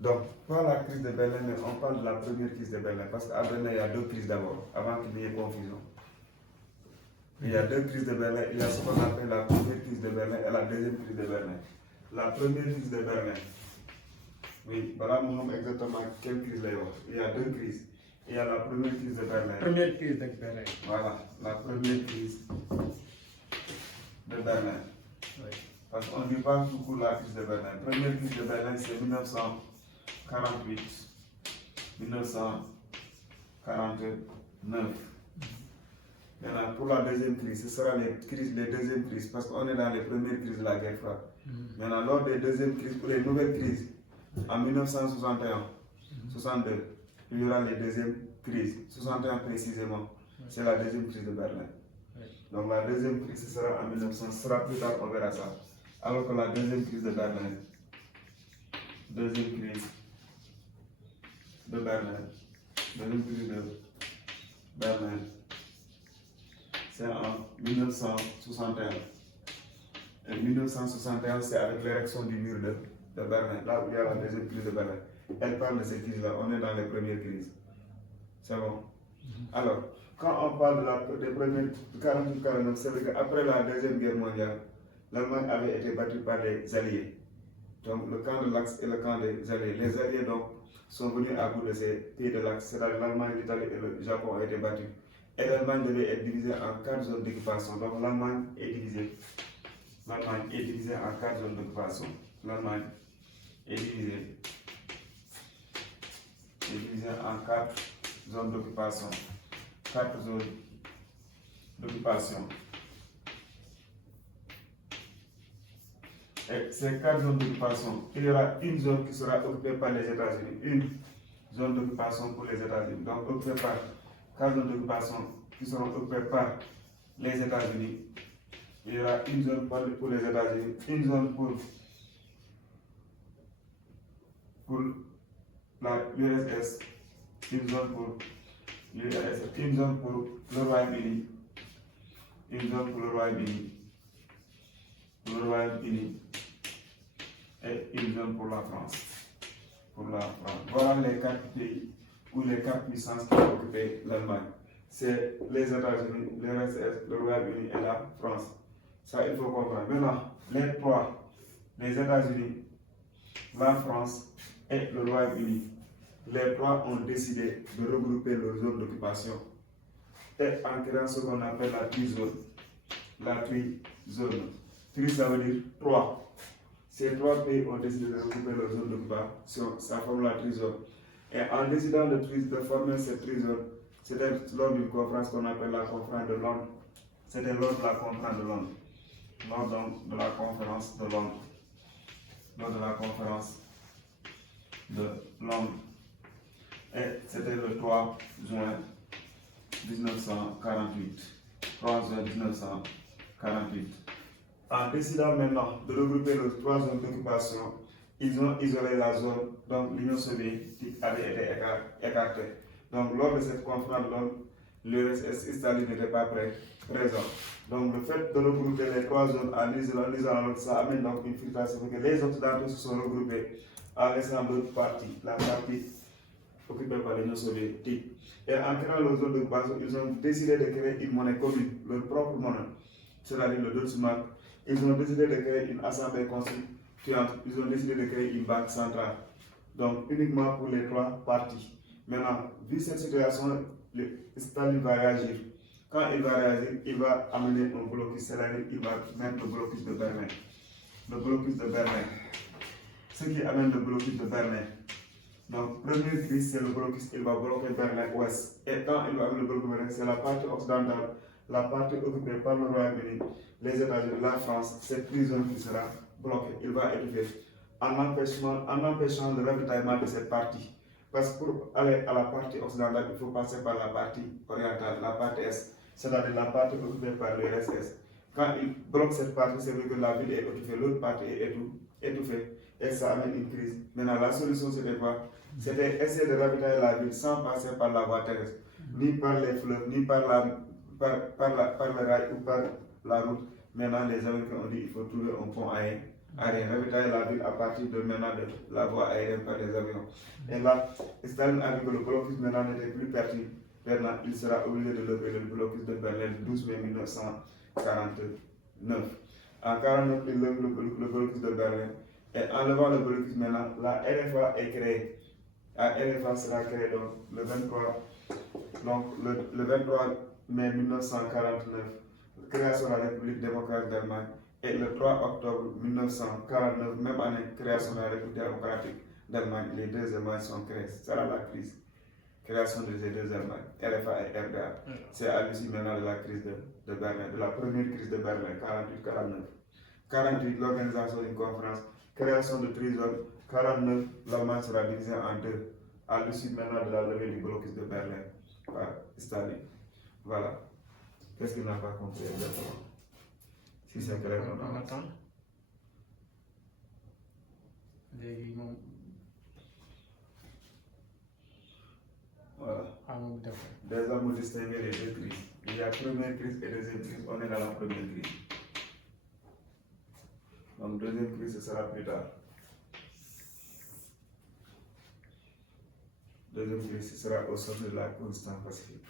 Donc, pas la crise de Berlin, mais on parle de la première crise de Berlin, parce qu'à Berlin, il y a deux crises d'abord, avant qu'il n'y ait confusion. Il y a deux crises de Berlin, il y a ce qu'on appelle la première crise de Berlin et la deuxième crise de Berlin. La première crise de Berlin, oui, voilà exactement quelle crise là. Il y a deux crises. Il y a la première crise de Berlin. Première crise de Berlin. Voilà, la première crise de Berlin. Oui. Parce qu'on dit pas beaucoup la crise de Berlin. La première crise de Berlin, c'est 1948, 1949. Maintenant, pour la deuxième crise, ce sera les deuxièmes crises, parce qu'on est dans les premières crises de la guerre froide. Maintenant, lors des deuxièmes crises, ou les nouvelles crises, en 1961, 62, il y aura les deuxièmes crises, 61 précisément, c'est la deuxième crise de Berlin. Donc la deuxième crise, ce sera en 1900, ce sera plus tard, on verra ça. Alors que la deuxième crise de Berlin, deuxième crise de Berlin, c'est en 1961. Et 1961, c'est avec l'érection du mur de Berlin, là où il y a la deuxième crise de Berlin. Elle parle de ces crises-là, on est dans les premières crises. C'est bon? Alors, quand on parle des premières 48-49, c'est vrai qu'après la Deuxième Guerre mondiale, l'Allemagne avait été battue par les Alliés. Donc, le camp de l'Axe et le camp des Alliés. Les Alliés donc, sont venus à bout de ces pays de l'Axe, c'est-à-dire l'Allemagne, l'Italie et le Japon ont été battus. Et l'Allemagne devait être divisée en 4 zones d'occupation. Donc, l'Allemagne est divisée. L'Allemagne est divisée en 4 zones d'occupation. L'Allemagne est divisée en 4 zones d'occupation. 4 zones d'occupation. Et ces 4 zones d'occupation, il y aura une zone qui sera occupée par les États-Unis. Une zone d'occupation pour les États-Unis. Donc, occupée par 4 zones d'occupation qui seront occupées par les États-Unis. Il y aura une zone pour les États-Unis, une zone pour l'URSS, une zone pour l'URSS, une zone pour le Royaume-Uni, une zone pour le Royaume-Uni, et une zone pour la France. Voilà les 4 pays ou les 4 puissances qui ont occupé l'Allemagne. C'est les États-Unis, l'URSS, le Royaume-Uni et la France. Ça, il faut comprendre. Maintenant, les trois, les États-Unis, la France et le Royaume-Uni, les trois ont décidé de regrouper leurs zones d'occupation et en créant ce qu'on appelle la trizone. La trizone. Tri, ça veut dire 3. Ces 3 pays ont décidé de regrouper leurs zones d'occupation. Ça forme la trizone. Et en décidant de former cette trizone, c'était lors d'une conférence qu'on appelle la conférence de Londres. C'était lors de la conférence de Londres. Lors de la conférence de Londres. Lors de la conférence de Londres. Et c'était le 3 juin 1948. 3 juin 1948. En décidant maintenant de regrouper les 3 zones d'occupation, ils ont isolé la zone, donc l'Union soviétique avait été écartée. Donc lors de cette conférence de Londres, l'URSS Staline n'était pas présent. Donc le fait de regrouper les 3 zones en isolant l'autre, ça amène donc une filtration, que les Occidentaux se sont regroupés en laissant l'autre partie, la partie occupée par l'Union soviétique. Et en créant les zones d'occupation, ils ont décidé de créer une monnaie commune, leur propre monnaie, c'est-à-dire le Deutschmark. Ils ont décidé de créer une assemblée constituante, ils ont décidé de créer une banque centrale. Donc uniquement pour les 3 parties. Maintenant, vu cette situation, Staline va réagir. Quand il va réagir, il va amener un blocus, c'est-à-dire il va mettre le blocus de Berlin. Le blocus de Berlin. Ce qui amène le blocus de Berlin. Donc, première crise, c'est le blocus, il va bloquer Berlin-Ouest. Et quand il va amener le blocus de Berlin, c'est la partie occidentale, la partie occupée par le Royaume-Uni, les États-Unis, la France, cette prison qui sera bloquée, il va étouffer en empêchant le ravitaillement de cette partie. Parce que pour aller à la partie occidentale, il faut passer par la partie orientale, la partie est, c'est-à-dire la partie occupée par l'URSS. Quand il bloque cette partie, c'est vrai que la ville est étouffée, l'autre partie est étouffée, et ça amène une crise. Maintenant, la solution, c'était quoi? C'était essayer de ravitailler la ville sans passer par la voie terrestre, ni par les fleuves, ni par le rail ou par la route. Maintenant, les Américains ont dit qu'il faut trouver un pont aérien aérienne, ravitailler la ville à partir de maintenant de la voie aérienne par des avions. Et là, Staline a vu que le blocus maintenant n'était plus pertinent, il sera obligé de lever le blocus de Berlin le 12 mai 1949. En 1949, il lève le blocus de Berlin. Et en levant le blocus maintenant, la RFA est créée. La RFA sera créée donc le 23 mai 1949, création de la République démocratique d'Allemagne, et le 3 octobre 1949, même année, création de la République démocratique d'Allemagne, les deux Allemagnes sont créées. C'est là la crise. Création de ces deux Allemagnes, RFA et RDA. C'est à l'issue maintenant de la crise de Berlin, de la première crise de Berlin, 48-49. 48, l'organisation d'une conférence, création de 3 zones. 49, l'Allemagne sera divisée en deux, à l'issue maintenant de la levée du blocus de Berlin par Staline. Voilà. Qu'est-ce qu'il n'a pas compris exactement? Si c'est clair, on attend. Voilà. Déjà, vous distinguez les deux crises. Il y a première crise et deuxième crise. On est dans la première crise. Donc, deuxième crise, ce sera plus tard. Deuxième crise, ce sera au sommet de la constante pacifique.